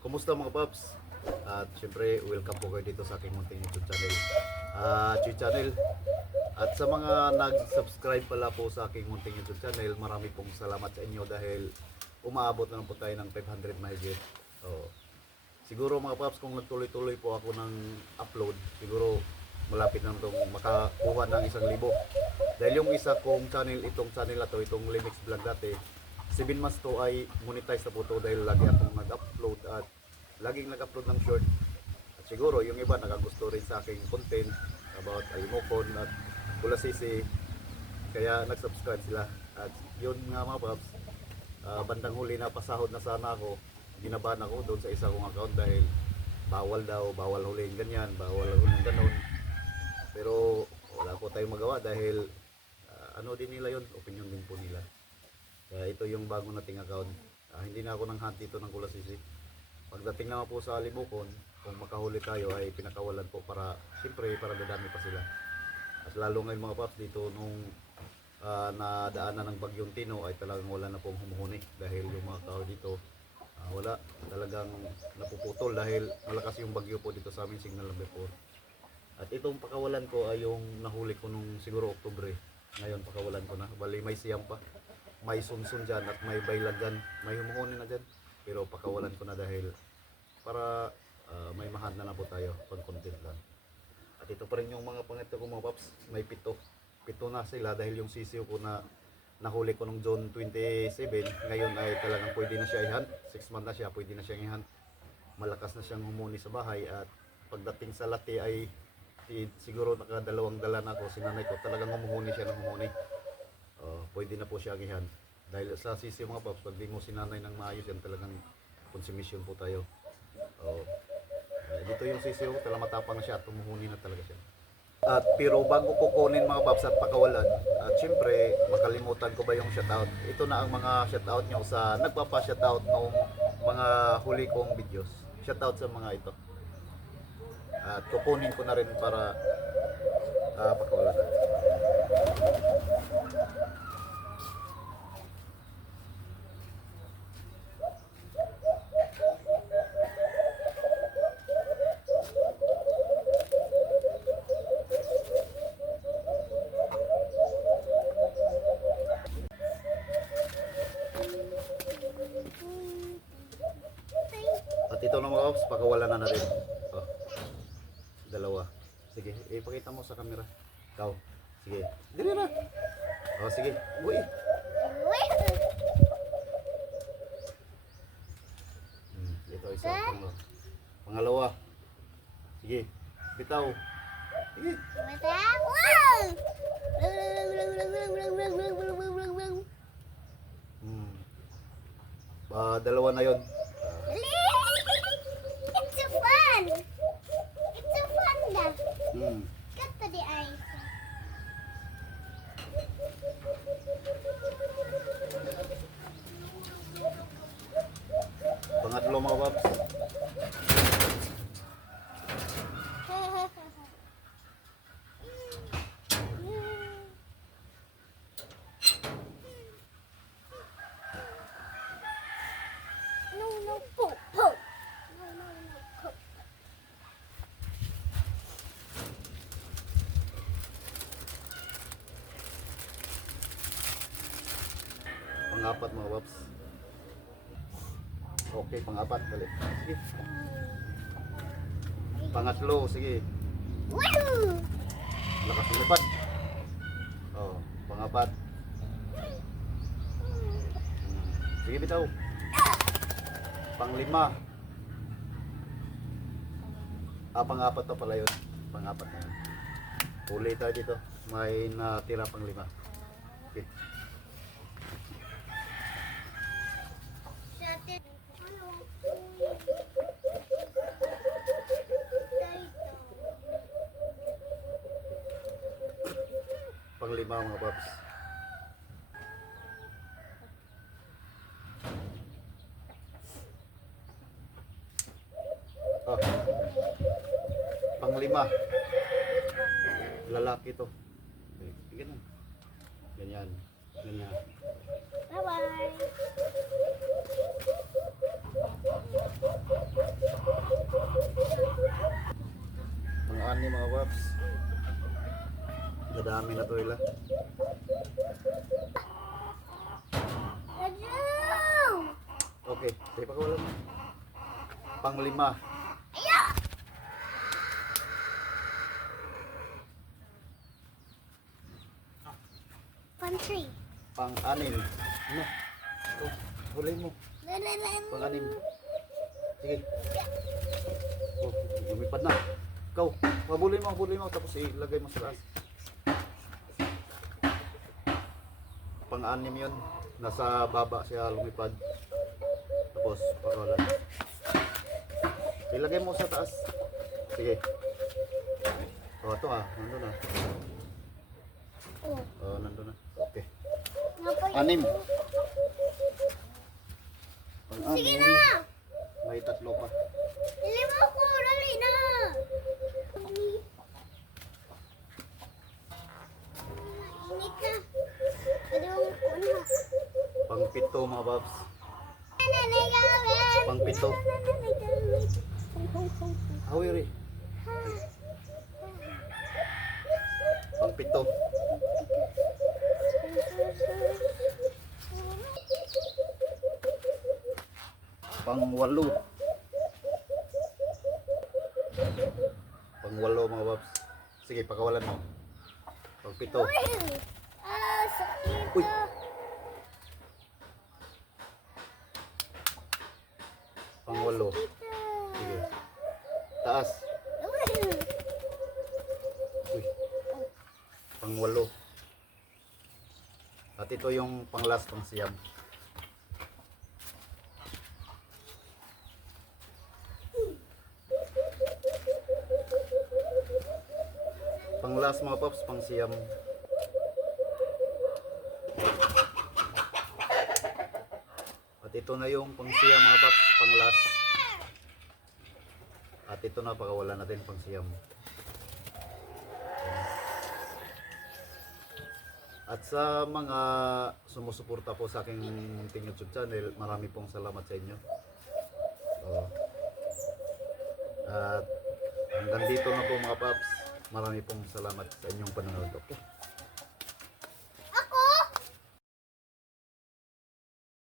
Kumusta mga paps? At syempre, welcome po kayo dito sa aking munting YouTube channel. At sa mga nag-subscribe pala po sa aking munting YouTube channel, marami pong salamat sa inyo dahil umaabot na po tayo ng 500 mahigit. So, siguro mga paps, kung nagtuloy-tuloy po ako ng upload, siguro malapit na itong makakuha ng 1,000. Dahil yung isa kong channel, itong channel na to, itong Limix Vlog dati, 7 months to ay monetize na po to dahil lagi akong nag-upload at laging nag-upload ng short. At siguro yung iba nakagusto rin sa aking content about Alimocon at Kulasisi, kaya nag-subscribe sila. At yun nga mga paps, bandang huli na pasahod na sana ako, ginabahan ako doon sa isa kong account dahil bawal huliin ganyan, bawal huliin ganun. Pero wala po tayong magawa dahil ano din nila yun, opinion din po nila. Kaya ito yung bago nating account. Hindi na ako nang hunt dito ng Kulasisi. Pagdating naman po sa Alimocon, kung makahuli tayo ay pinakawalan po para, siyempre, para dadami pa sila. At lalo ngayon mga paps, dito nung nadaanan ng bagyong Tino ay talagang wala na pong humuhuni dahil yung mga tao dito wala, talagang napuputol dahil malakas yung bagyo po dito sa amin, signal number 4. At itong pakawalan ko ay yung nahuli ko nung siguro Oktubre. Ngayon pakawalan ko na, bali may siyam pa, may sunsun dyan at may baylan dyan, may humuhuni na dyan, pero pakawalan ko na dahil para may mahal na po tayo pag content lang. At ito pa rin yung mga pangito ko mga paps, may pito na sila dahil yung sisiyo ko na nahuli ko nung June 27, ngayon ay talagang pwede na siya i-hunt. 6 months na siya, pwede na siyang i-hunt. Malakas na siyang humuni sa bahay at pagdating sa lati ay siguro nakadalawang dala na ako, sinanay ko, talagang humuhuni siya ng humuhuni. Pwede na po siya i-hunt. Dahil sa sisiyo mga paps, pag di mo sinanay ng maayos yan, talagang consumption po tayo. Dito yung sisiyo, talagang matapang na siya at humuhuni na talaga siya. At pero bago ko kunin mga paps at pakawalan, at syempre makalimutan ko ba yung shoutout. Ito na ang mga shoutout nyo sa nagpapa-shoutout ng mga huli kong videos. Shoutout sa mga ito. At kukunin ko na rin para pakawalan natin. At ito na mga paps, pakawalan na rin. Dalawa. Sige, ipakita mo sa camera. Ikaw. Sige. Dili na. Sige. Uy. Ito isa. Pangalawa. Sige. Bitaw. Sige. Dalawa na yon. It's so fun. It's so fun da. Cut to the ice. Pangatlo mga paps. No, po. No, po. Pangapat mga paps. Okay, pangapat. Dali. Sige. Pangatlo, sige. Woo! Lakas lumipad. Pangapat. Sige, bitaw. Panglima. Pangapat pa pala yun. Pangapat na yun. Huli tayo dito. May natira pang 5. Okay. Panglima mga paps. Panglima. Lalaki to. Okay, ganyan. Ganyan. Ganyan. Bye-bye. Madami na to ila. Aduh! Okay, sige pa wala mo. Pang-5. Ayo! Pantry. Pang-6. Ano? Oh, huli mo. Pang-6. Sige. Oh, lumipad na. Ikaw, habulin mo, tapos ilagay mo sa taas. Pang-6 yun. Nasa baba siya lumipad. Tapos, pakawalan. Ilagay mo sa taas. Sige. Oh, ito ah. Nandun na. Oh, Oh, nandun na. Okay. ngapain 6. mo? Pang-6. Sige na! May 3 pa. Ilima ko! Dali na! Init na. Adong una. Pang-7 mga babs. Nanay gamit! Pang-7. Nanay gamit. Hawiri. Pang-7. Pang-8. Pang-8 mga babs. Sige, pakawalan mo. Pang-7. Ah, sakit Uy. ah. Pang-8. Sige. Taas. Uy. Pang-8. At ito yung pang-last, pang-siyam. Pang-last mga paps, pang-siyam. At ito na yung pang-siyam mga paps, pang-last. At ito na, pakawalan natin pang-siyam. At sa mga sumusuporta po sa aking munting YouTube channel, marami pong salamat sa inyo. So, at hanggang dito na po mga paps. Marami pong salamat sa inyong panonood. Okay?